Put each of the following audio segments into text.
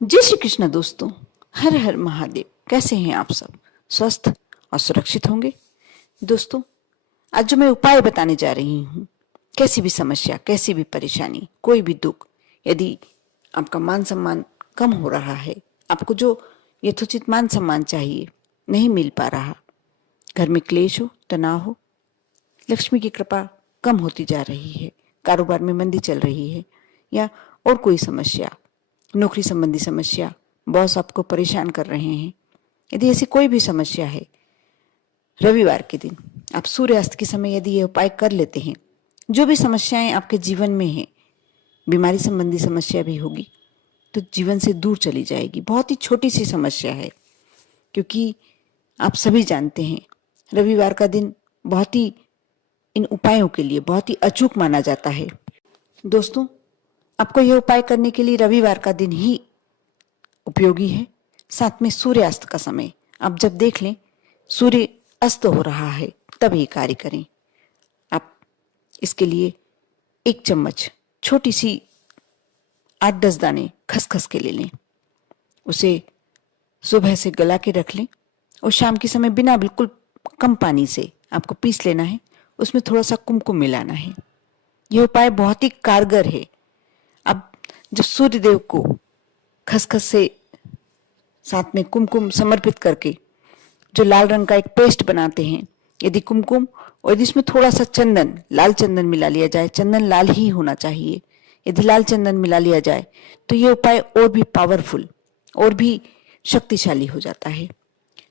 जय श्री कृष्ण दोस्तों। हर हर महादेव। कैसे हैं आप सब? स्वस्थ और सुरक्षित होंगे। दोस्तों, आज जो मैं उपाय बताने जा रही हूँ, कैसी भी समस्या, कैसी भी परेशानी, कोई भी दुख, यदि आपका मान सम्मान कम हो रहा है, आपको जो यथोचित मान सम्मान चाहिए नहीं मिल पा रहा, घर में क्लेश हो, तनाव हो, लक्ष्मी की कृपा कम होती जा रही है, कारोबार में मंदी चल रही है, या और कोई समस्या, नौकरी संबंधी समस्या, बॉस आपको परेशान कर रहे हैं, यदि ऐसी कोई भी समस्या है, रविवार के दिन आप सूर्यास्त के समय यदि ये उपाय कर लेते हैं, जो भी समस्याएं आपके जीवन में हैं, बीमारी संबंधी समस्या भी होगी तो जीवन से दूर चली जाएगी। बहुत ही छोटी सी समस्या है, क्योंकि आप सभी जानते हैं रविवार का दिन बहुत ही इन उपायों के लिए बहुत ही अचूक माना जाता है। दोस्तों, आपको यह उपाय करने के लिए रविवार का दिन ही उपयोगी है, साथ में सूर्यास्त का समय। आप जब देख लें सूर्य अस्त हो रहा है तब ये कार्य करें। आप इसके लिए 1 चम्मच छोटी सी 8-10 दाने खसखस के ले लें, उसे सुबह से गला के रख लें और शाम के समय बिना बिल्कुल कम पानी से आपको पीस लेना है। उसमें थोड़ा सा कुमकुम मिलाना है। यह उपाय बहुत ही कारगर है। अब जब सूर्यदेव को खसखस से साथ में कुमकुम समर्पित करके जो लाल रंग का एक पेस्ट बनाते हैं, यदि कुमकुम और यदि इसमें थोड़ा सा चंदन, लाल चंदन मिला लिया जाए, चंदन लाल ही होना चाहिए, यदि लाल चंदन मिला लिया जाए तो ये उपाय और भी पावरफुल और भी शक्तिशाली हो जाता है।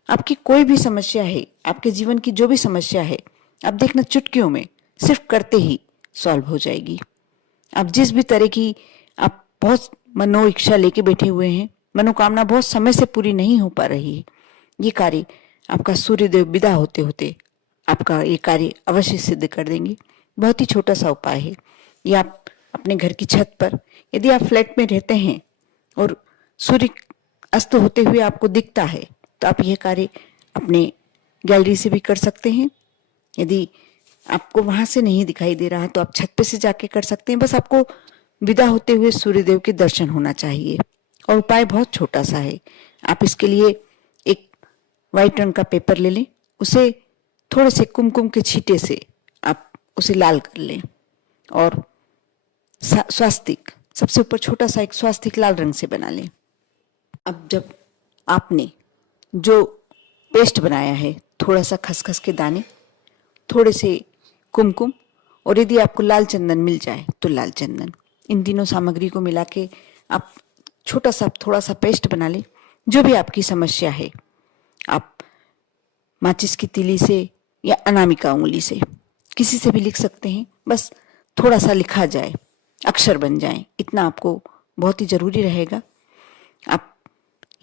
आपकी कोई भी समस्या है, आपके जीवन की जो भी समस्या है, आप देखना चुटकियों में सिर्फ करते ही सॉल्व हो जाएगी। आप जिस भी तरह की आप बहुत मनो इच्छा लेके बैठे हुए हैं, मनोकामना बहुत समय से पूरी नहीं हो पा रही है, ये कार्य आपका सूर्यदेव विदा होते होते आपका ये कार्य अवश्य सिद्ध कर देंगे। बहुत ही छोटा सा उपाय है। ये आप अपने घर की छत पर, यदि आप फ्लैट में रहते हैं और सूर्य अस्त होते हुए आपको दिखता है तो आप यह कार्य अपने गैलरी से भी कर सकते हैं। यदि आपको वहां से नहीं दिखाई दे रहा तो आप छत पे से जाके कर सकते हैं। बस आपको विदा होते हुए सूर्यदेव के दर्शन होना चाहिए और उपाय बहुत छोटा सा है। आप इसके लिए एक व्हाइट रंग का पेपर ले लें, उसे थोड़े से कुमकुम के छींटे से आप उसे लाल कर लें और स्वास्तिक, सबसे ऊपर छोटा सा एक स्वास्तिक लाल रंग से बना लें। अब जब आपने जो पेस्ट बनाया है, थोड़ा सा खसखस के दाने, थोड़े से कुमकुम और यदि आपको लाल चंदन मिल जाए तो लाल चंदन, इन तीनों सामग्री को मिला के आप छोटा सा थोड़ा सा पेस्ट बना लें। जो भी आपकी समस्या है, आप माचिस की तीली से या अनामिका उंगली से किसी से भी लिख सकते हैं। बस थोड़ा सा लिखा जाए, अक्षर बन जाए, इतना आपको बहुत ही जरूरी रहेगा। आप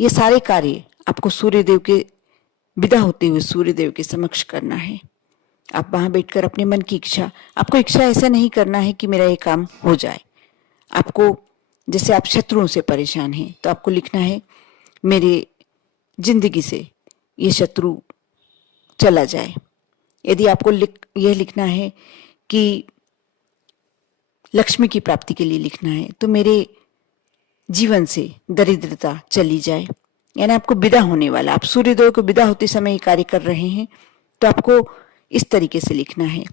ये सारे कार्य आपको सूर्यदेव के विदा होते हुए सूर्यदेव के समक्ष करना है। आप वहां बैठकर अपने मन की इच्छा, आपको इच्छा ऐसा नहीं करना है कि मेरा ये काम हो जाए। आपको, जैसे आप शत्रुओं से परेशान हैं तो आपको लिखना है मेरे जिंदगी से ये शत्रु चला जाए। यदि आपको यह लिखना है कि लक्ष्मी की प्राप्ति के लिए लिखना है तो मेरे जीवन से दरिद्रता चली जाए, यानी आपको विदा होने वाला, आप सूर्योदय को विदा होते समय ये कार्य कर रहे हैं तो आपको इस तरीके से लिखना है।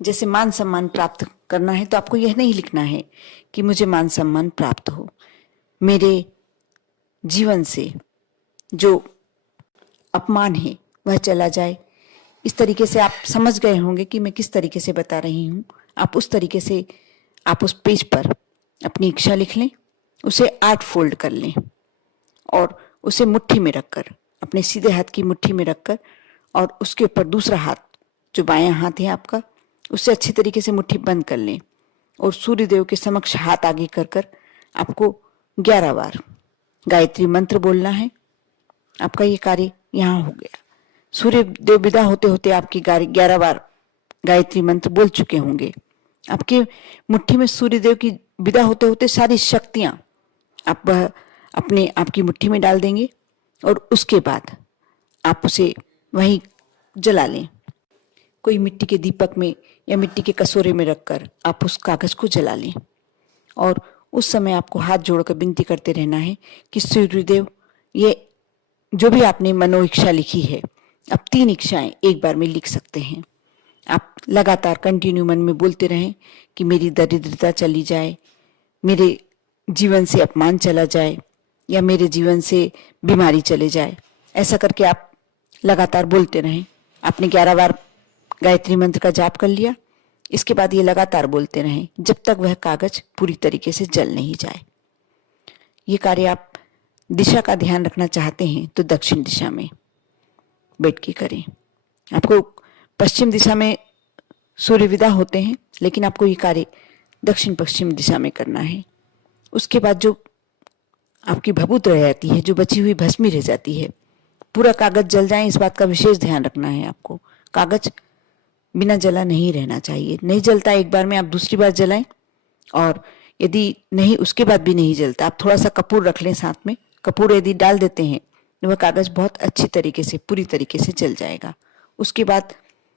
जैसे मान सम्मान प्राप्त करना है तो आपको यह नहीं लिखना है कि मुझे मान सम्मान प्राप्त हो, मेरे जीवन से जो अपमान है वह चला जाए। इस तरीके से आप समझ गए होंगे कि मैं किस तरीके से बता रही हूँ। आप उस तरीके से आप उस पेज पर अपनी इच्छा लिख लें, उसे 8 फोल्ड कर लें और उसे मुट्ठी में रखकर, अपने सीधे हाथ की मुट्ठी में रखकर, और उसके ऊपर दूसरा हाथ जो बायां हाथ है आपका, उससे अच्छी तरीके से मुट्ठी बंद कर लें और सूर्यदेव के समक्ष हाथ आगे कर कर आपको 11 बार गायत्री मंत्र बोलना है। आपका ये कार्य यहाँ हो गया। सूर्यदेव विदा होते होते आपकी 11 बार गायत्री मंत्र बोल चुके होंगे। आपके मुट्ठी में सूर्यदेव की विदा होते होते सारी शक्तियां आप अपने आपकी मुट्ठी में डाल देंगे और उसके बाद आप उसे वहीं जला लें। कोई मिट्टी के दीपक में या मिट्टी के कटोरे में रखकर आप उस कागज को जला लें और उस समय आपको हाथ जोड़कर विनती करते रहना है कि सूर्यदेव, ये जो भी आपने मनो इच्छा लिखी है, अब 3 इच्छाएं एक बार में लिख सकते हैं। आप लगातार कंटिन्यू मन में बोलते रहें कि मेरी दरिद्रता चली जाए, मेरे जीवन से अपमान चला जाए, या मेरे जीवन से बीमारी चले जाए। ऐसा करके आप लगातार बोलते रहें। आपने 11 बार गायत्री मंत्र का जाप कर लिया, इसके बाद ये लगातार बोलते रहें जब तक वह कागज पूरी तरीके से जल नहीं जाए। ये कार्य आप दिशा का ध्यान रखना चाहते हैं तो दक्षिण दिशा में बैठ के करें। आपको पश्चिम दिशा में सूर्य विदा होते हैं, लेकिन आपको ये कार्य दक्षिण पश्चिम दिशा में करना है। उसके बाद जो आपकी भभूत रह जाती है, जो बची हुई भस्मी रह जाती है, पूरा कागज जल जाए इस बात का विशेष ध्यान रखना है आपको। कागज बिना जला नहीं रहना चाहिए। नहीं जलता एक बार में, आप दूसरी बार जलाएं, और यदि नहीं उसके बाद भी नहीं जलता, आप थोड़ा सा कपूर रख लें साथ में। कपूर यदि डाल देते हैं तो वह कागज बहुत अच्छी तरीके से, पूरी तरीके से जल जाएगा। उसके बाद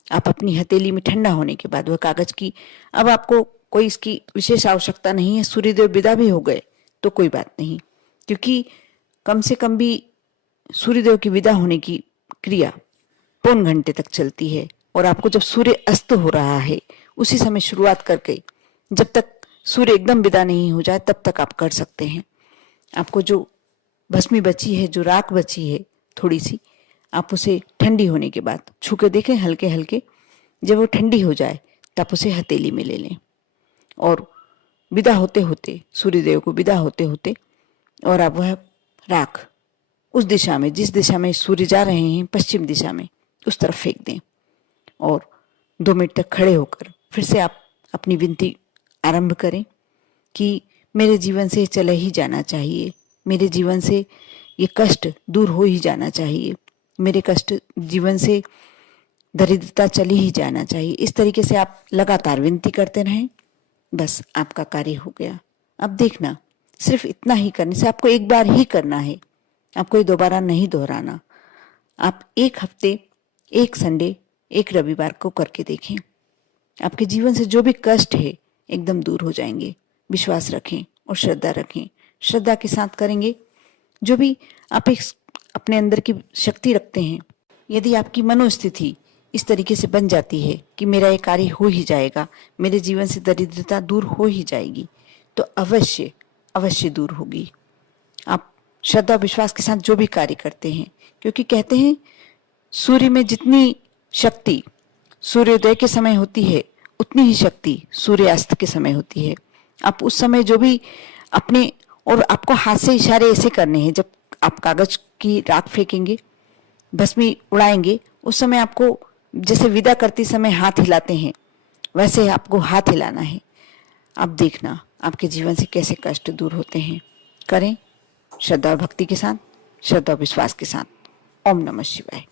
आप अपनी हथेली में ठंडा होने के बाद वह कागज की, अब आपको कोई इसकी विशेष आवश्यकता नहीं है। सूर्यदेव विदा भी हो गए तो कोई बात नहीं, क्योंकि कम से कम भी सूर्यदेव की विदा होने की क्रिया पौन घंटे तक चलती है। और आपको जब सूर्य अस्त हो रहा है उसी समय शुरुआत करके जब तक सूर्य एकदम विदा नहीं हो जाए तब तक आप कर सकते हैं। आपको जो भस्मी बची है, जो राख बची है थोड़ी सी, आप उसे ठंडी होने के बाद छू के देखें हल्के हल्के। जब वो ठंडी हो जाए तब उसे हथेली में ले लें, और विदा होते होते, सूर्यदेव को विदा होते होते, और आप वह राख उस दिशा में, जिस दिशा में सूर्य जा रहे हैं, पश्चिम दिशा में, उस तरफ फेंक दें। और 2 मिनट तक खड़े होकर फिर से आप अपनी विनती आरंभ करें कि मेरे जीवन से चले ही जाना चाहिए, मेरे जीवन से ये कष्ट दूर हो ही जाना चाहिए, मेरे कष्ट जीवन से दरिद्रता चली ही जाना चाहिए। इस तरीके से आप लगातार विनती करते रहें, बस आपका कार्य हो गया। अब देखना, सिर्फ इतना ही करने से, आपको एक बार ही करना है, आपको ये दोबारा नहीं दोहराना। आप 1 हफ्ते, 1 संडे, 1 रविवार को करके देखें। आपके जीवन से जो भी कष्ट है एकदम दूर हो जाएंगे। विश्वास रखें और श्रद्धा रखें। श्रद्धा के साथ करेंगे, जो भी आप एक अपने अंदर की शक्ति रखते हैं, यदि आपकी मनोस्थिति इस तरीके से बन जाती है कि मेरा ये कार्य हो ही जाएगा, मेरे जीवन से दरिद्रता दूर हो ही जाएगी, तो अवश्य अवश्य दूर होगी। आप श्रद्धा विश्वास के साथ जो भी कार्य करते हैं, क्योंकि कहते हैं सूर्य में जितनी शक्ति सूर्योदय के समय होती है उतनी ही शक्ति सूर्यास्त के समय होती है। आप उस समय जो भी अपने, और आपको हाथ से इशारे ऐसे करने हैं, जब आप कागज की राख फेंकेंगे, भस्मी उड़ाएंगे, उस समय आपको जैसे विदा करते समय हाथ हिलाते हैं वैसे आपको हाथ हिलाना है। अब देखना आपके जीवन से कैसे कष्ट दूर होते हैं। करें श्रद्धा और भक्ति के साथ, श्रद्धा और विश्वास के साथ। ओम नमः शिवाय।